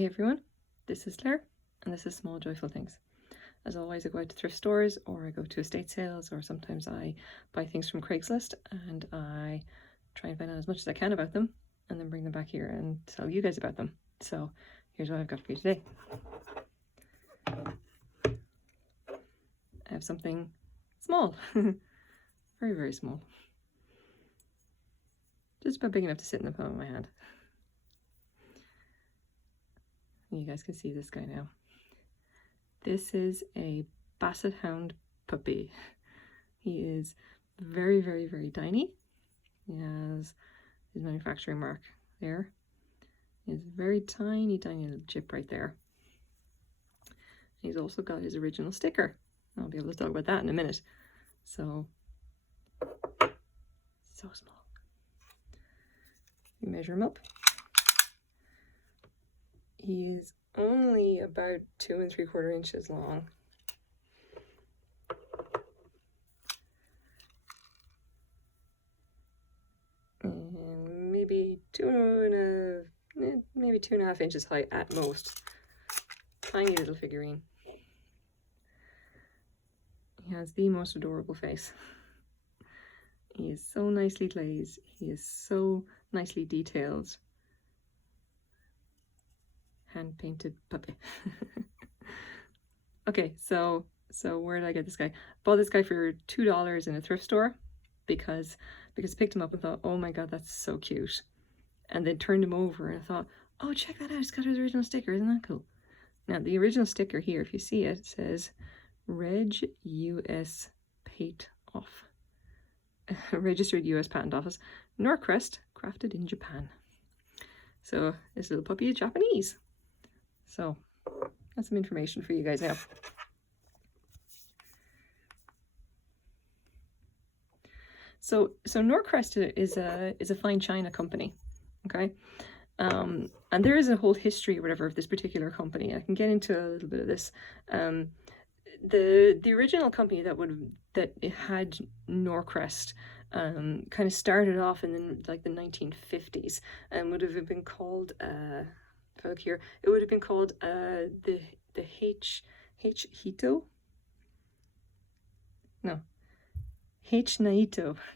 Hey everyone, this is Claire and this is Small Joyful Things. As always, I go out to thrift stores or I go to estate sales, or sometimes I buy things from Craigslist and I try and find out as much as I can about them and then bring them back here and tell you guys about them. So here's what I've got for you today. I have something small, very, very small. Just about big enough to sit in the palm of my hand. You guys can see this guy now. This is a Basset Hound puppy. He is very, very, very tiny. He has his manufacturing mark there. He has a very tiny, tiny little chip right there. He's also got his original sticker. I'll be able to talk about that in a minute. So small. You measure him up. He is only about 2 3/4 inches long. And maybe 2.5 inches high at most. Tiny little figurine. He has the most adorable face. He is so nicely glazed. He is so nicely detailed. Hand-painted puppy. Okay, so where did I get this guy? Bought this guy for $2 in a thrift store because I picked him up and thought, oh my god, that's so cute. And then turned him over and I thought, oh, check that out, it's got his original sticker, isn't that cool? Now the original sticker here, if you see it, says Reg US Patent Off. Registered US Patent Office, Norcrest, crafted in Japan. So this little puppy is Japanese. So that's some information for you guys now. So Norcrest is a fine china company, okay? And there is a whole history or whatever of this particular company. I can get into a little bit of this. The original company that had Norcrest kind of started off in the 1950s and would have been called if I look here, it would have been called the H Naito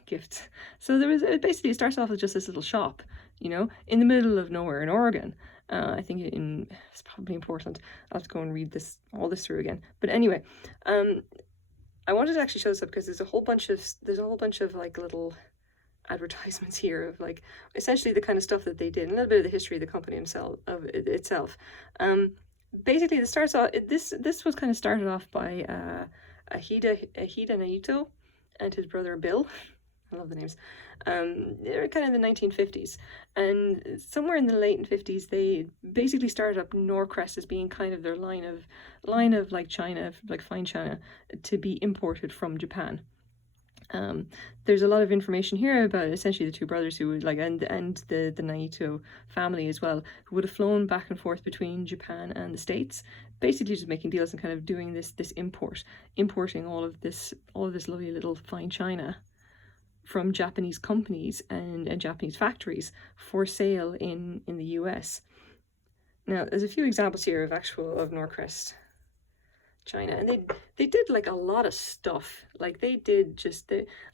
gift. So it basically starts off as just this little shop, you know, in the middle of nowhere in Oregon. I think it's probably important. I'll have to go and read all this through again. But anyway, I wanted to actually show this up because there's a whole bunch of like little advertisements here of like essentially the kind of stuff that they did, and a little bit of the history of the company itself. Basically, it starts off. This was kind of started off by Ahida Naito and his brother Bill. I love the names. They're kind of in the 1950s, and somewhere in the late 50s, they basically started up Norcrest as being kind of their line of like China, like fine china, to be imported from Japan. There's a lot of information here about essentially the two brothers who would and the Naito family as well, who would have flown back and forth between Japan and the States, basically just making deals and kind of doing this importing all of this lovely little fine china from Japanese companies and Japanese factories for sale in the US. Now there's a few examples here of Norcrest China, and they did like a lot of stuff. Like they did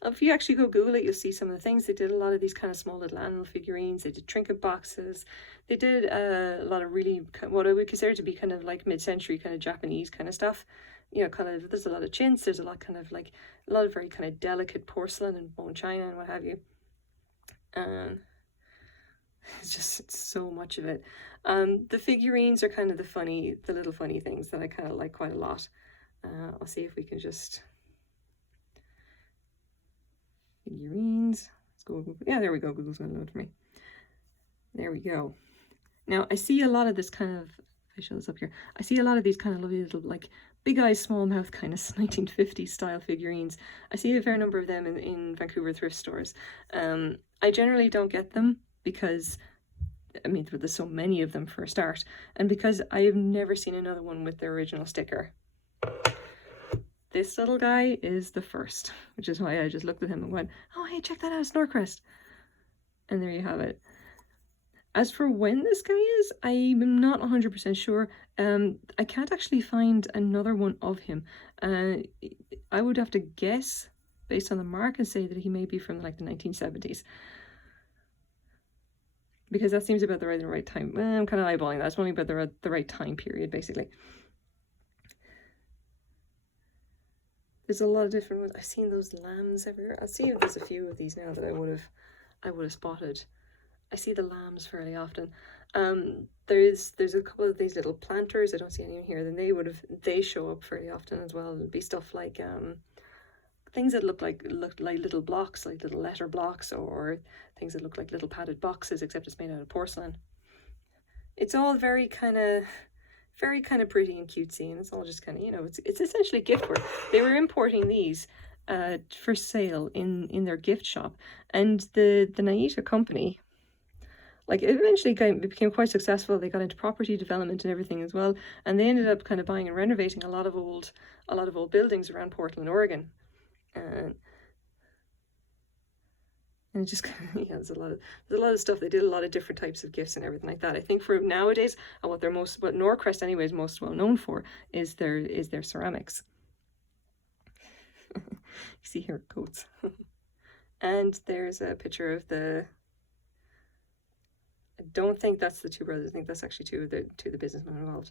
if you actually go Google it, you'll see some of the things. They did a lot of these kind of small little animal figurines. They did trinket boxes. They did a lot of really what I would consider to be kind of like mid-century kind of Japanese kind of stuff. You know, kind of there's a lot of chintz. There's a lot of very kind of delicate porcelain and bone china and what have you. It's just so much of it. The figurines are kind of the little funny things that I kind of like quite a lot. I'll see if we can just figurines. Let's go. Yeah, there we go. Google's gonna load for me. There we go. Now I see a lot of this kind of. If I show this up here, I see a lot of these kind of lovely little like big eyes, small mouth kind of 1950s style figurines. I see a fair number of them in Vancouver thrift stores. I generally don't get them because, I mean, there's so many of them for a start, and because I have never seen another one with their original sticker. This little guy is the first, which is why I just looked at him and went, oh hey, check that out, it's Norcrest. And there you have it. As for when this guy is, I'm not 100% sure. I can't actually find another one of him. I would have to guess based on the mark and say that he may be from like the 1970s. Because that seems about the right time. I'm kind of eyeballing that. It's only about the right time period, basically. There's a lot of different ones. I've seen those lambs everywhere. I'll see if there's a few of these now that I would have spotted. I see the lambs fairly often. There's a couple of these little planters. I don't see any in here. Then they show up fairly often as well. It'd be stuff like things that look like little blocks, like little letter blocks, or things that look like little padded boxes, except it's made out of porcelain. It's all very kind of pretty and cutesy, and it's all just kind of, you know, it's essentially gift work. They were importing these for sale in their gift shop, and the Naita company, like, eventually became quite successful. They got into property development and everything as well, and they ended up kind of buying and renovating a lot of old buildings around Portland, Oregon. And it just yeah, there's a lot of stuff. They did a lot of different types of gifts and everything like that. I think for nowadays, what Norcrest anyway is most well known for is their ceramics. You see here goats. And there's a picture of I don't think that's the two brothers. I think that's actually two of the businessmen involved.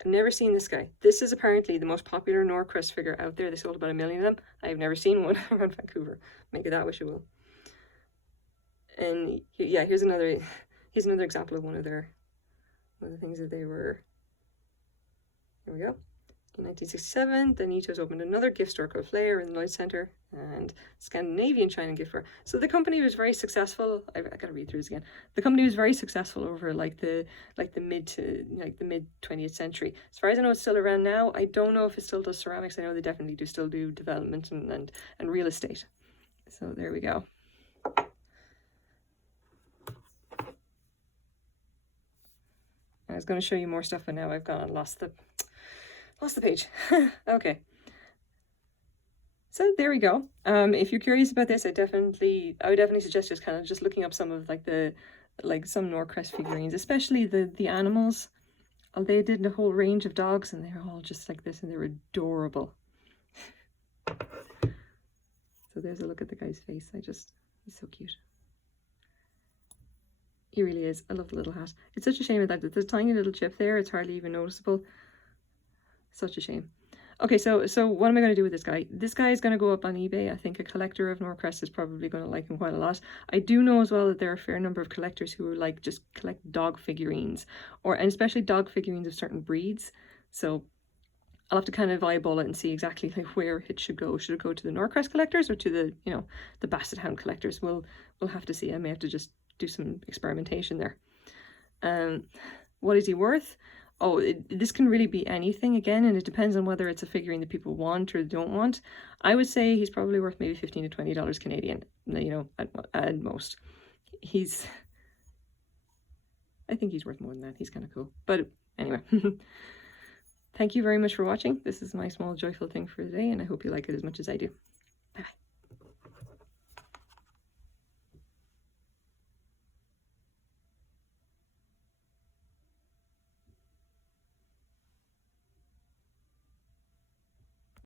I've never seen this guy. This is apparently the most popular Norcrest figure out there. They sold about 1 million of them. I've never seen one around Vancouver. Make it that wish it will. And yeah, here's another example of one of the things that they were. Here we go. In 1967, the Nitos opened another gift store called Flair in the Lloyd Centre and Scandinavian China gift fair. So the company was very successful. I gotta read through this again. The company was very successful over like the mid 20th century. As far as I know, it's still around now. I don't know if it still does ceramics. I know they definitely do still do development and real estate. So there we go. I was going to show you more stuff, but now I've gone and lost the page. Okay. So there we go. If you're curious about this, I would definitely suggest just looking up some of some Norcrest figurines, especially the animals. They did a whole range of dogs, and they're all just like this, and they're adorable. So there's a look at the guy's face. He's so cute. He really is. I love the little hat. It's such a shame that there's a tiny little chip there. It's hardly even noticeable. Such a shame. Okay, so what am I going to do with this guy? This guy is going to go up on eBay. I think a collector of Norcrest is probably going to like him quite a lot. I do know as well that there are a fair number of collectors who are like just collect dog figurines, and especially dog figurines of certain breeds. So I'll have to kind of eyeball it and see exactly like where it should go. Should it go to the Norcrest collectors or to the Basset Hound collectors? We'll have to see. I may have to just do some experimentation there. What is he worth? Oh, this can really be anything again, and it depends on whether it's a figurine that people want or don't want. I would say he's probably worth maybe $15 to $20 Canadian, at most. I think he's worth more than that. He's kind of cool. But anyway, thank you very much for watching. This is my small joyful thing for today, and I hope you like it as much as I do. Bye-bye.